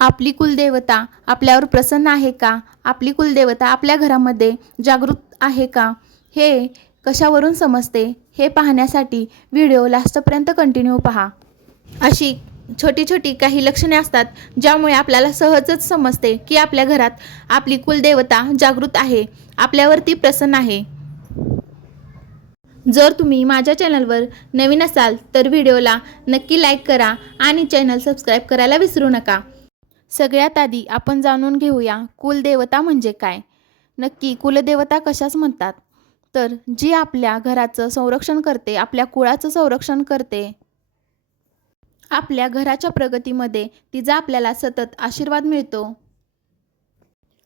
आपली कुलदेवता आपल्यावर प्रसन्न आहे का? आपली कुलदेवता आपल्या घरामध्ये जागृत आहे का? हे कशावरून समजते? हे पाहण्यासाठी व्हिडिओ लास्टपर्यंत कंटिन्यू पहा. अशी छोटी छोटी काही लक्षणे असतात ज्यामुळे आपल्याला सहजच समजते की आपल्या घरात आपली कुलदेवता जागृत आहे आपल्यावरती प्रसन्न आहे. जर तुम्ही माझ्या चॅनलवर नवीन असाल तर व्हिडिओला नक्की लाईक करा आणि चॅनल सबस्क्राईब करायला विसरू नका. सगळ्यात आधी आपण जाणून घेऊया कुलदेवता म्हणजे काय. नक्की कुलदेवता कशाच म्हणतात? तर जी आपल्या घराचं संरक्षण करते आपल्या कुळाचं संरक्षण करते. आपल्या घराच्या प्रगतीमध्ये तिचा आपल्याला सतत आशीर्वाद मिळतो.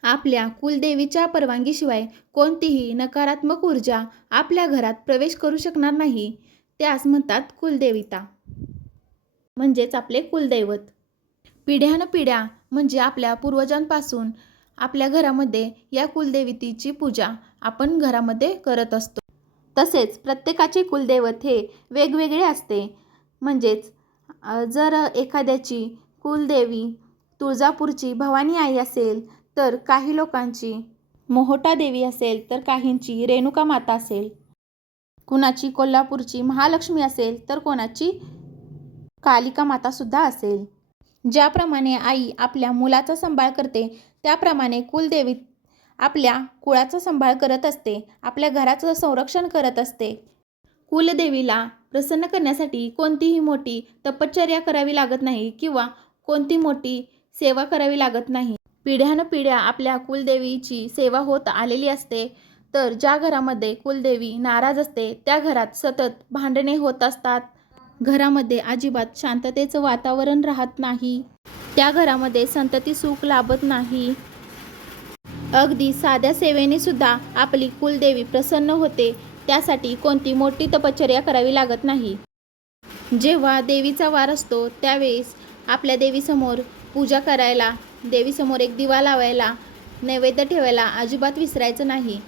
आपल्या कुलदेवीच्या परवानगीशिवाय कोणतीही नकारात्मक ऊर्जा आपल्या घरात प्रवेश करू शकणार नाही. त्यास म्हणतात कुलदेविता. म्हणजेच आपले कुलदैवत. पिढ्यानपिढ्या म्हणजे आपल्या पूर्वजांपासून आपल्या घरामध्ये या कुलदेवतीची पूजा आपण घरामध्ये करत असतो. तसेच प्रत्येकाचे कुलदैवत हे वेगवेगळे असते. म्हणजेच जर एखाद्याची कुलदेवी तुळजापूरची भवानी आई असेल तर काही लोकांची मोहोटा देवी असेल तर काहींची रेणुका माता असेल. कुणाची कोल्हापूरची महालक्ष्मी असेल तर कोणाची कालिका मातासुद्धा असेल. ज्याप्रमाणे आई आपल्या मुलाचा सांभाळ करते त्याप्रमाणे कुलदेवी आपल्या कुळाचा सांभाळ करत असते आपल्या घराचं संरक्षण करत असते. कुलदेवीला प्रसन्न करण्यासाठी कोणतीही मोठी तपश्चर्या करावी लागत नाही किंवा कोणती मोठी सेवा करावी लागत नाही. पिढ्यानपिढ्या आपल्या कुलदेवीची सेवा होत आलेली असते तर ज्या घरामध्ये कुलदेवी नाराज असते त्या घरात सतत भांडणे होत असतात. घरामध्ये अजिबात शांततेचं वातावरण राहत नाही. त्या घरामध्ये संतती सुख लाभत नाही. अगदी साध्या सेवेने सुद्धा आपली कुलदेवी प्रसन्न होते त्यासाठी कोणती मोठी तपश्चर्या करावी लागत नाही. जेव्हा देवीचा वार असतो त्यावेळेस आपल्या देवीसमोर पूजा करायला देवीसमोर एक दिवा लावायला नैवेद्य ठेवायला अजिबात विसरायचं नाही.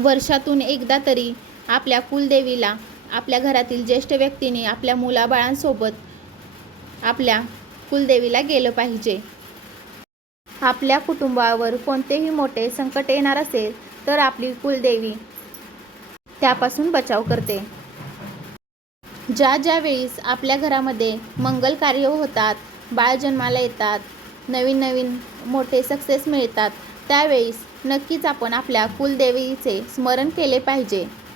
वर्षातून एकदा तरी आपल्या कुलदेवीला आपल्या घरातील ज्येष्ठ व्यक्तीने आपल्या मुलाबाळांसोबत आपल्या कुलदेवीला गेलं पाहिजे. आपल्या कुटुंबावर कोणतेही मोठे संकट येणार असेल तर आपली कुलदेवी त्यापासून बचाव करते. ज्या ज्या वेळीस आपल्या घरामध्ये मंगल कार्य होतात बाळ जन्माला येतात नवीन नवीन मोठे सक्सेस मिळतात त्यावेळीस नक्कीच आपण आपल्या कुलदेवीचे स्मरण केले पाहिजे.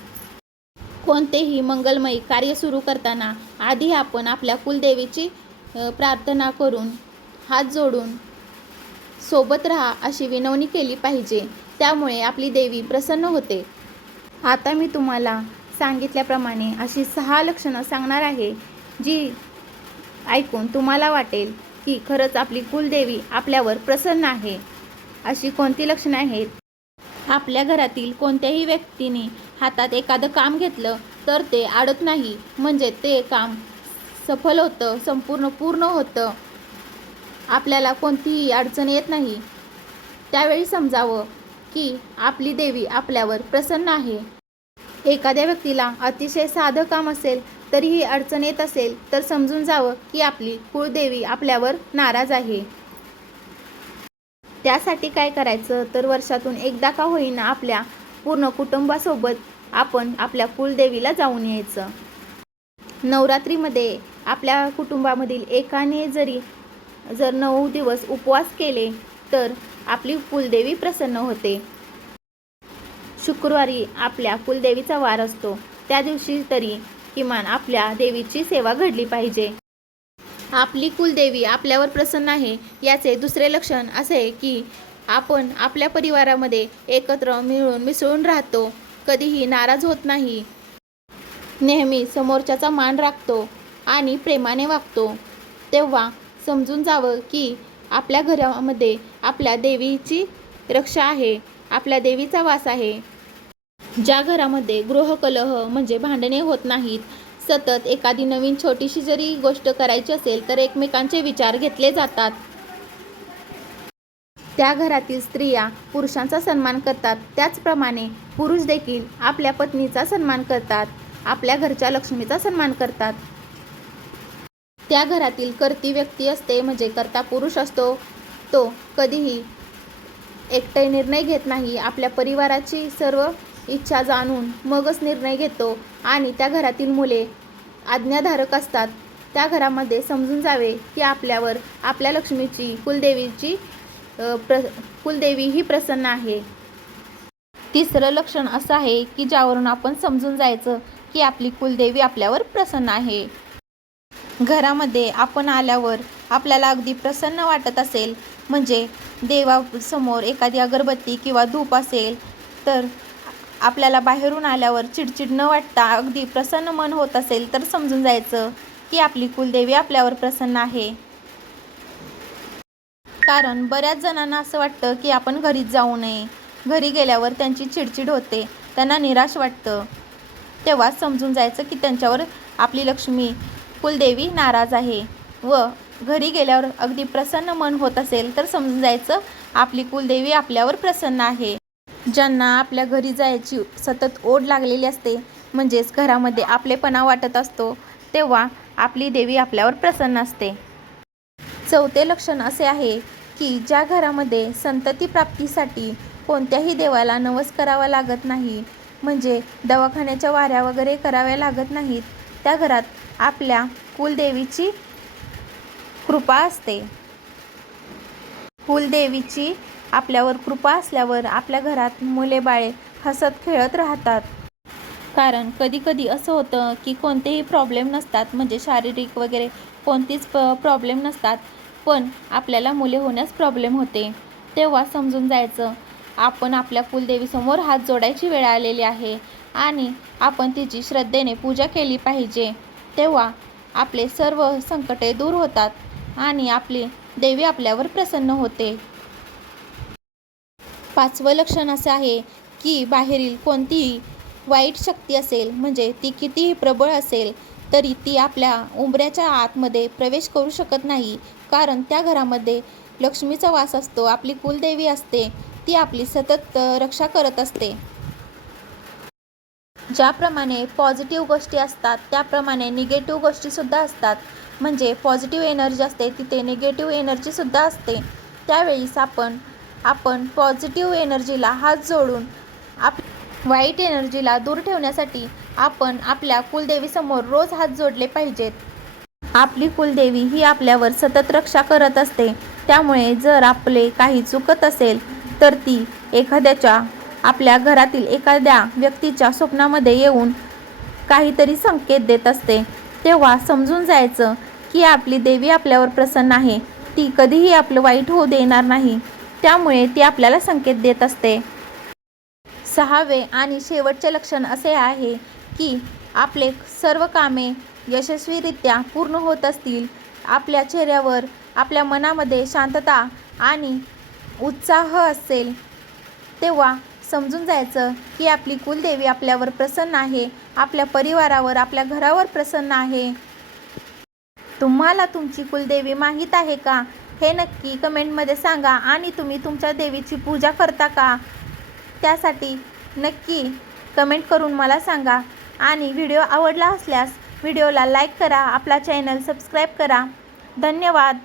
कोणतेही मंगलमयी कार्य सुरू करताना आधी आपण आपल्या कुलदेवीची प्रार्थना करून हात जोडून सोबत राहा अशी विनवणी केली पाहिजे. त्यामुळे आपली देवी प्रसन्न होते. आता मी तुम्हाला सांगितल्याप्रमाणे अशी सहा लक्षणं सांगणार आहे जी ऐकून तुम्हाला वाटेल की खरंच आपली कुलदेवी आपल्यावर प्रसन्न आहे. अशी कोणती लक्षणं आहेत? आपल्या घरातील कोणत्याही व्यक्तीने हातात एखादं काम घेतलं तर ते अडत नाही. म्हणजे ते काम सफल होतं संपूर्ण पूर्ण होतं. आपल्याला कोणतीही अडचण येत नाही. त्यावेळी समजावं की आपली देवी आपल्यावर प्रसन्न आहे. एखाद्या व्यक्तीला अतिशय साधं काम असेल तरीही अडचण येत असेल तर समजून जावं की आपली कुळदेवी आपल्यावर नाराज आहे. त्यासाठी काय करायचं? तर वर्षातून एकदा का होईना आपल्या पूर्ण कुटुंबासोबत आपण आपल्या कुलदेवीला जाऊन यायचं. नवरात्रीमध्ये आपल्या कुटुंबामधील एकाने जरी जर नऊ दिवस उपवास केले तर आपली कुलदेवी प्रसन्न होते. शुक्रवारी आपल्या कुलदेवीचा वार असतो. त्या दिवशी तरी किमान आपल्या देवीची सेवा घडली पाहिजे. आपली कुलदेवी आपल्यावर प्रसन्न आहे याचे दुसरे लक्षण असे की आपण आपल्या परिवारामध्ये एकत्र मिळून मिसळून राहतो. कधीही नाराज होत नाही. नेहमी समोरच्याचा मान राखतो आणि प्रेमाने वागतो. तेव्हा समजून जावं की आपल्या घरामध्ये आपल्या देवीची रक्षा आहे आपल्या देवीचा वास आहे. ज्या घरामध्ये गृहकलह म्हणजे भांडणे होत नाहीत सतत एखादी नवीन छोटीशी जरी गोष्ट करायची असेल तर एकमेकांचे विचार घेतले जातात. त्या घरातील स्त्रिया पुरुषांचा सन्मान करतात. त्याचप्रमाणे पुरुष देखील आपल्या पत्नीचा सन्मान करतात. आपल्या घरच्या लक्ष्मीचा सन्मान करतात. त्या घरातील कर्ती व्यक्ती असते म्हणजे कर्ता पुरुष असतो. तो कधीही एकटे निर्णय घेत नाही. आपल्या परिवाराची सर्व इच्छा जाणून मगच निर्णय घेतो आणि त्या घरातील मुले आज्ञाधारक असतात. त्या घरामध्ये समजून जावे की आपल्यावर आपल्या लक्ष्मीची कुलदेवीची प्र कुलदेवी ही प्रसन्न आहे. तिसरं लक्षण असं आहे की ज्यावरून आपण समजून जायचं की आपली कुलदेवी आपल्यावर प्रसन्न आहे. घरामध्ये आपण आल्यावर आपल्याला अगदी प्रसन्न वाटत असेल म्हणजे देवासमोर एखादी अगरबत्ती किंवा धूप असेल तर आपल्याला बाहेरून आल्यावर चिडचिड न वाटता अगदी प्रसन्न मन होत असेल तर समजून जायचं की आपली कुलदेवी आपल्यावर प्रसन्न आहे. कारण बऱ्याच जणांना असं वाटतं की आपण घरीच जाऊ नये. घरी गेल्यावर त्यांची चिडचिड होते. त्यांना निराश वाटतं. तेव्हा समजून जायचं की त्यांच्यावर आपली लक्ष्मी कुलदेवी नाराज आहे व घरी गेल्यावर अगदी प्रसन्न मन होत असेल तर समजून जायचं आपली कुलदेवी आपल्यावर प्रसन्न आहे. ज्यांना आपल्या घरी जायची सतत ओढ लागलेली असते म्हणजेच घरामध्ये आपलेपणा वाटत असतो तेव्हा आपली देवी आपल्यावर प्रसन्न असते. चौथे लक्षण असे आहे की ज्या घरामध्ये संतती प्राप्तीसाठी कोणत्याही देवाला नवस करावा लागत नाही म्हणजे दवाखान्याच्या वाऱ्या वगैरे कराव्या लागत नाहीत त्या घरात आपल्या कुलदेवीची कृपा असते. कुलदेवीची आपल्यावर कृपा असल्यावर आपल्या घरात मुले बाळे हसत खेळत राहतात. कारण कधी कधी असं होतं की कोणतेही प्रॉब्लेम नसतात म्हणजे शारीरिक वगैरे कोणतीच प्रॉब्लेम नसतात. पण आपल्याला मुले होण्यास प्रॉब्लेम होते. तेव्हा समजून जायचं आपण आपल्या कुलदेवीसमोर हात जोडायची वेळ आलेली आहे आणि आपण तिची श्रद्धेने पूजा केली पाहिजे. तेव्हा आपले सर्व संकटे दूर होतात आणि आपली देवी आपल्यावर प्रसन्न होते. पाचवं लक्षण असं आहे की बाहेरील कोणतीही वाईट शक्ती असेल म्हणजे ती कितीही प्रबळ असेल तरी ती आपल्या उंबऱ्याच्या आतमध्ये प्रवेश करू शकत नाही. कारण त्या घरामध्ये लक्ष्मीचा वास असतो आपली कुलदेवी असते ती आपली सतत रक्षा करत असते. ज्याप्रमाणे पॉझिटिव्ह गोष्टी असतात त्याप्रमाणे निगेटिव्ह गोष्टीसुद्धा असतात. म्हणजे पॉझिटिव्ह एनर्जी असते तिथे निगेटिव्ह एनर्जीसुद्धा असते. त्यावेळीस आपण आपण पॉझिटिव्ह एनर्जीला हात जोडून वाईट एनर्जीला दूर ठेवण्यासाठी आपण आपल्या कुलदेवीसमोर रोज हात जोडले पाहिजेत. आपली कुलदेवी ही आपल्यावर सतत रक्षा करत असते. त्यामुळे जर आपले काही चुकत असेल तर ती एखाद्याच्या आपल्या घरातील एखाद्या व्यक्तीच्या स्वप्नामध्ये येऊन काहीतरी संकेत देत असते. तेव्हा समजून जायचं की आपली देवी आपल्यावर प्रसन्न आहे. ती कधीही आपलं वाईट होऊ देणार नाही. त्यामुळे ती आपल्याला संकेत देत असते. सहावे आणि शेवटचे लक्षण असे आहे की आपले सर्व कामे यशस्वीरित्या पूर्ण होत असतील. आपल्या चेहऱ्यावर आपल्या मनामध्ये शांतता आणि उत्साह असेल. तेव्हा समजून जायचं की आपली कुलदेवी आपल्यावर प्रसन्न आहे. आपल्या परिवारावर आपल्या घरावर प्रसन्न आहे. तुम्हाला तुमची कुलदेवी माहीत आहे का? हे नक्की कमेंटमध्ये सांगा आणि तुम्ही तुमच्या देवीची पूजा करता का? त्यासाठी नक्की कमेंट करून मला सांगा. आणि व्हिडिओ आवडला असल्यास व्हिडिओला लाईक करा आपला चॅनल सबस्क्राईब करा. धन्यवाद.